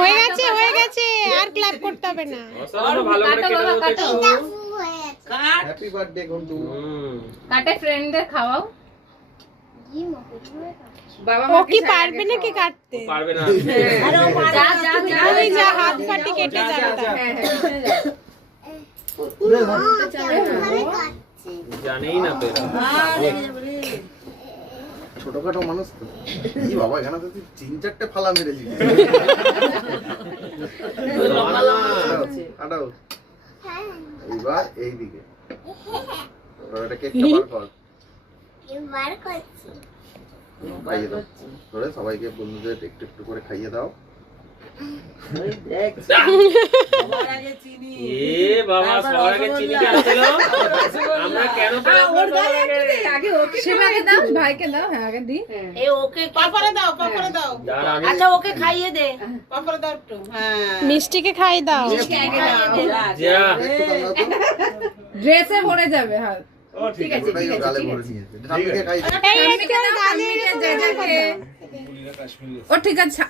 হয়ে গেছে আর ক্ল্যাপ করতে হবে না। Happy birthday Ghantu. কাটে ফ্রেন্ডদের খাওয়াও। ও কি পারবে নাকি কাটতে? পারবে না। আরে ও যা যা যা ওই যা হাত ফাটি কেটে যাবে। জানেই না তো ছোটখাটো মানুষ তো। এই বাবা এখানে তো তুই 3-4টে ফালা মেরেছিস। আটাও এইবার এইদিকে এটা কেকটা বার কর। খাইয়ে দাও ধরে সবাইকে বন্ধুদের একটু একটু করে খাইয়ে দাও। বাবা সবার আগে চিনি আসছিল। আমরা কেন আগে ওকে সেবাকে দাও, ভাইকে দাও। হ্যাঁ আগে দি। এই ওকে পাপড়ে দাও। আচ্ছা ওকে খাইয়ে দে। পাপড়ে দাও একটু। হ্যাঁ মিষ্টিকে খাই দাও। যা ড্রেসে ভরে যাবে। হ্যাঁ ও ঠিক আছে গালে ভরে নিয়েছে। এটা খাইয়ে ও ঠিক আছে।